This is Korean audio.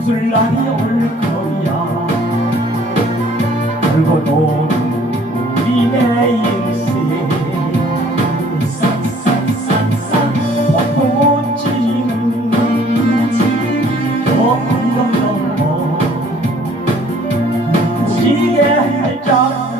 웃을 날이 올 거야 그리고도 우리의 인생 싹싹싹싹 벚꽃지는 영원영원 지게 할자